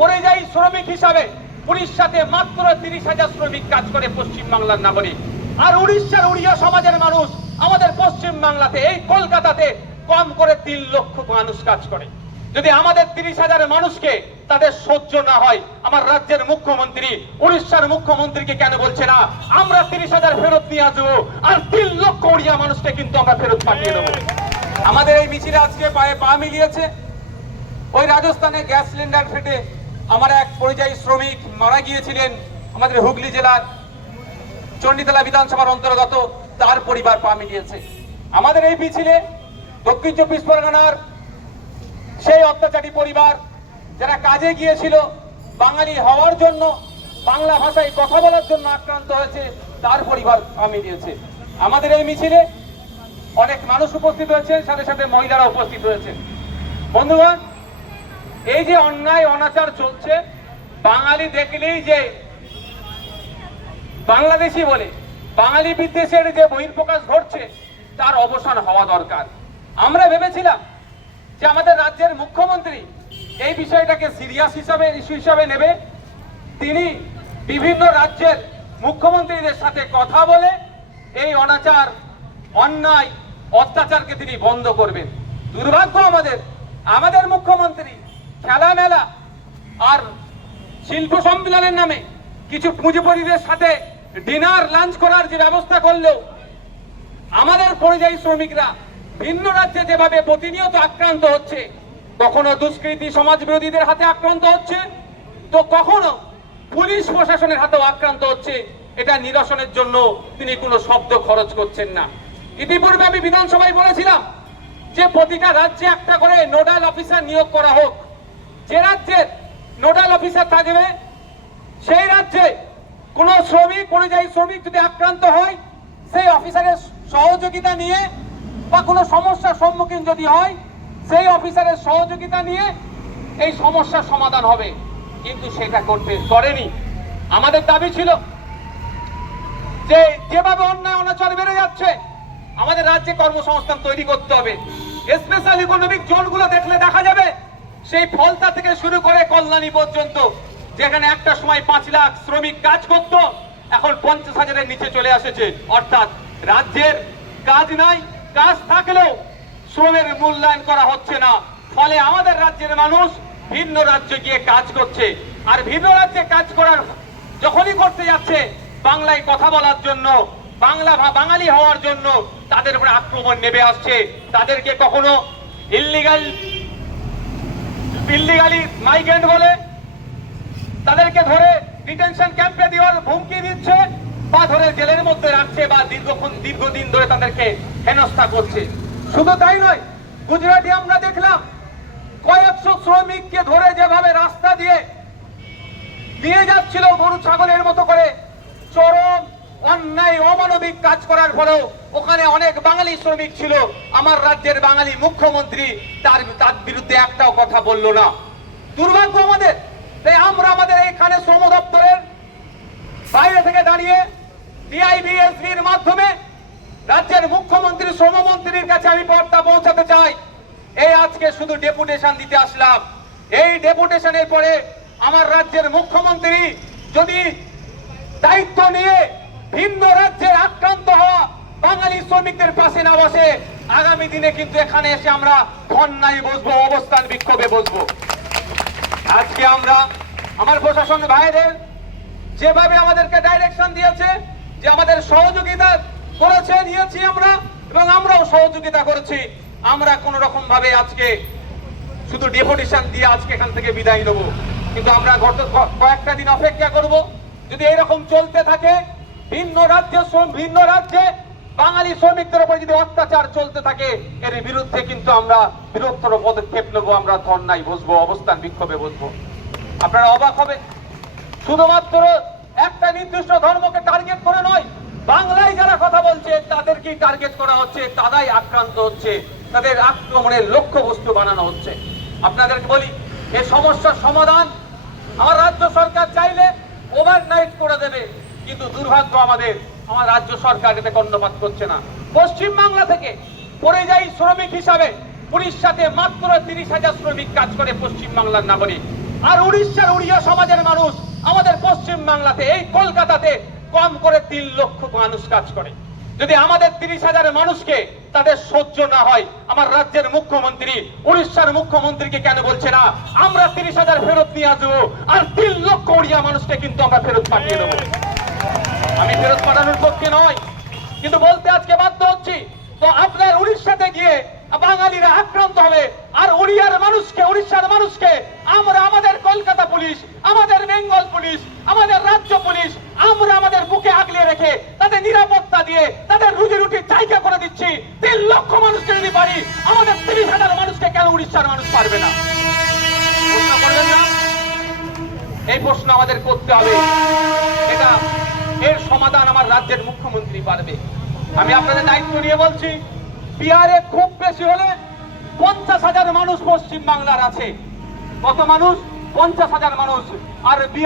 পরিযায়ী শ্রমিক হিসাবে উড়িষ্যাতে মাত্র 30,000 শ্রমিক কাজ করে পশ্চিমবাংলার নাগরিক। আর উড়িষ্যার উড়িয়া সমাজের মানুষ আমাদের পশ্চিমবাংলাতে এই কলকাতাতে কম করে 3 লক্ষ মানুষ কাজ করে। যদি আমাদের 30,000 মানুষকে তাদের সহ্য না হয়, আমার রাজ্যের মুখ্যমন্ত্রী উড়িষ্যার মুখ্যমন্ত্রীকে কেন বলছে না আমরা 30,000 ফেরত নিয়ে আসবো, আর 3 লক্ষ উড়িয়া মানুষকে কিন্তু আমরা ফেরত পাঠিয়ে দেবো। আমাদের এই মিছিলে আজকে পায়ে পা মিলিয়েছে। ওই রাজস্থানে গ্যাস সিলিন্ডার ফেটে আমার এক পরিযায়ী শ্রমিক মারা গিয়েছিলেন, আমাদের হুগলি জেলার চণ্ডীতলা বিধানসভার অন্তর্গত, তার পরিবার পা মিলিয়েছে। আমাদের এই মিছিলে দক্ষিণ 24 পরগনার সেই অত্যাচারী পরিবার যারা কাজে গিয়েছিল বাঙালি হওয়ার জন্য, বাংলা ভাষায় কথা বলার জন্য আক্রান্ত হয়েছে, তার পরিবার পা মিলিয়েছে। আমাদের এই মিছিলে অনেক মানুষ উপস্থিত হয়েছে, সাথে সাথে মহিলারা উপস্থিত হয়েছে। বন্ধুগণ, এই যে অন্যায় অনাচার চলছে, বাঙালি দেখলেই যে বাংলাদেশি বলে বাঙালি বিদ্বেষের যে বহিঃপ্রকাশ ঘটছে, তার অবসান হওয়া দরকার। আমরা ভেবেছিলাম যে আমাদের রাজ্যের মুখ্যমন্ত্রী এই বিষয়টাকে সিরিয়াস ইস্যু হিসাবে নেবে। তিনি বিভিন্ন রাজ্যের মুখ্যমন্ত্রীদের সাথে কথা বলে এই অনাচার, অন্যায়, অত্যাচারকে তিনি বন্ধ করবেন। দুর্ভাগ্য আমাদের মুখ্যমন্ত্রী খেলামেলা আর শিল্প সম্মেলনের নামে কিছু পুঁজিপতিদের সাথে ডিনার লাঞ্চ করার যে ব্যবস্থা করলেও আমাদের পরিযায়ী শ্রমিকরা ভিন্ন রাজ্যে যেভাবে প্রতিনিয়ত আক্রান্ত হচ্ছে, কখনো দুষ্কৃতী সমাজ বিরোধীদের হাতে আক্রান্ত হচ্ছে, তো কখনো পুলিশ প্রশাসনের হাতেও আক্রান্ত হচ্ছে, এটা নিরসনের জন্য তিনি কোনো শব্দ খরচ করছেন না। ইতিপূর্বে আমি বিধানসভায় বলেছিলাম যে প্রতিটা রাজ্যে একটা করে নোডাল অফিসার নিয়োগ করা হোক। যে রাজ্যের নোডাল অফিসার থাকবে, সেই রাজ্যে কোন শ্রমিক, পরিযায়ী শ্রমিক যদি আক্রান্ত হয়, সেই অফিসারের সহযোগিতা নিয়ে বা কোনো সমস্যার সম্মুখীন যদি হয়, সেই অফিসারের সহযোগিতা নিয়ে এই সমস্যার সমাধান হবে। কিন্তু সেটা করেনি। আমাদের দাবি ছিল যে যেভাবে অন্যায় অনাচার বেড়ে যাচ্ছে, আমাদের রাজ্যে কর্মসংস্থান তৈরি করতে হবে। স্পেশাল ইকোনমিক জোনগুলো দেখলে দেখা যাবে সেই ফলতা থেকে শুরু করে কল্যাণী পর্যন্ত, যেখানে একটা সময় 5 লাখ শ্রমিক কাজ করত, এখন 50,000-এর নিচে চলে এসেছে। অর্থাৎ রাজ্যের কাজ নাই, কাজ থাকলেও শ্রমের মূল্যায়ন করা হচ্ছে না। ফলে আমাদের রাজ্যের মানুষ ভিন্ন রাজ্যে গিয়ে কাজ করছে, আর ভিন্ন রাজ্যে কাজ করার যখনই করতে যাচ্ছে, বাংলায় কথা বলার জন্য, বাঙালি হওয়ার জন্য তাদের উপরে আক্রমণ নেমে আসছে। তাদেরকে কখনো ইল্লিগালি মাইগ্রেন্ট বলে তাদেরকে ধরে ডিটেনশন ক্যাম্পে দেওয়ার হুমকি দিচ্ছে, বা ধরে জেলের মধ্যে রাখছে, বা দীর্ঘদিন ধরে তাদেরকে হেনস্থা করছে। শুধু তাই নয়, গুজরাটে আমরা দেখলাম কয়েকশো শ্রমিককে ধরে যেভাবে রাস্তা দিয়ে নিয়ে যাচ্ছিল গরু ছাগলের মতো করে, চরম অন্যায় অমানবিক কাজ করার পরেও ওখানে অনেক বাঙালি শ্রমিক ছিল। আমার রাজ্যের বাঙালি মুখ্যমন্ত্রী তার বিরুদ্ধে একটাও কথা বলল না। দুর্ভাগ্য আমাদের, তাই আমরা আমাদের এখানে শ্রম দপ্তরের বাইরে থেকে দাঁড়িয়ে ডিআইবিএসবির মাধ্যমে রাজ্যের মুখ্যমন্ত্রী, শ্রমমন্ত্রীর কাছে আমি বার্তা পৌঁছাতে চাই। এই আজকে শুধু ডেপুটেশন দিতে আসলাম, এই ডেপুটেশনের পরে আমার রাজ্যের মুখ্যমন্ত্রী যদি দায়িত্ব নিয়ে ভিন্ন রাজ্যে আক্রান্ত হওয়া বাঙালি শ্রমিকদের পাশে না বসে, আগামী দিনে কিন্তু এখানে এসে আমরা ধর্নায় বসবো, অবস্থান বিক্ষোভে বসবো। আজকে আমরা আমার প্রশাসন ভাইদের যেভাবে আমাদেরকে ডাইরেকশন দিয়েছে, যে আমাদের সহযোগিতা করেছে, নিয়েছি আমরা, এবং আমরাও সহযোগিতা করেছি। আমরা কোন রকম ভাবে আজকে শুধু ডেপুটেশন দিয়ে আজকে এখান থেকে বিদায় নেব, কিন্তু আমরা কয়েকটা দিন অপেক্ষা করব। যদি এইরকম চলতে থাকে, ভিন্ন রাজ্যে বাঙালি শ্রমিকদের উপর যদি অত্যাচার চলতে থাকে, এর বিরুদ্ধে কিন্তু আমরা বৃহত্তর পদক্ষেপ নেব, আমরা ধর্নায় বসবো, অবস্থান বিক্ষোভে বসবো। আপনারা অবাক হবে, শুধুমাত্র একটা নির্দিষ্ট ধর্মকে টার্গেট করে নয়, বাংলায় যারা কথা বলছে তাদেরকেই টার্গেট করা হচ্ছে, তারাই আক্রান্ত হচ্ছে, তাদের আক্রমণের লক্ষ্যবস্তু বানানো হচ্ছে। আপনাদেরকে বলি, এই সমস্যার সমাধান আমার রাজ্য সরকার চাইলে ওভারনাইট করে দেবে, কিন্তু দুর্ভাগ্য আমার রাজ্য সরকার এতে কর্ণপাত করছে না। পশ্চিমবাংলা থেকে পরিযায়ী শ্রমিক হিসাবে উড়িষ্যাতে মাত্র 30,000 শ্রমিক কাজ করে পশ্চিমবাংলার নাগরিক। আর উড়িষ্যার উড়িয়া সমাজের মানুষ আমাদের পশ্চিম বাংলাতে এই কলকাতাতে কম করে 3 লক্ষ মানুষ কাজ করে। যদি আমাদের 30,000 মানুষকে তাদের সহ্য না হয়, আমার রাজ্যের মুখ্যমন্ত্রী উড়িষ্যার মুখ্যমন্ত্রীকে কেন বলছে না আমরা 30,000 ফেরত নিয়ে আসবো, আর 3 লক্ষ উড়িয়া মানুষকে কিন্তু আমরা ফেরত পাঠিয়ে দেবো? আমি ফেরত পাঠানোর পক্ষে নয়, কিন্তু বলতে আজকে বাধ্য হচ্ছি। তো আপনার উড়িষ্যাতে গিয়ে বাঙালিরা আক্রান্ত হবে, আর উড়িষ্যার মানুষকে আমরা আমাদের কলকাতা পুলিশ, আমাদের বেঙ্গল পুলিশ, আমাদের রাজ্য পুলিশ আমরা আমাদের বুকে আগলে রেখে তাদের নিরাপত্তা দিয়ে তাদের রুজি রুটির জায়গা করে দিচ্ছি। 3 লক্ষ মানুষকে যদি পারি, আমাদের 30,000 মানুষকে কেন উড়িষ্যার মানুষ পারবে না? প্রশ্ন করবেন না? এই প্রশ্ন আমাদের করতে হবে। এর সমাধান আমার রাজ্যের মুখ্যমন্ত্রী পারবে। আমি আপনাদের দায়িত্ব নিয়ে বলছি, বিহারে খুব বেশি হলে 50,000 মানুষ পশ্চিম বাংলার আছে। কত মানুষ? 50,000 মানুষ। আর বিহার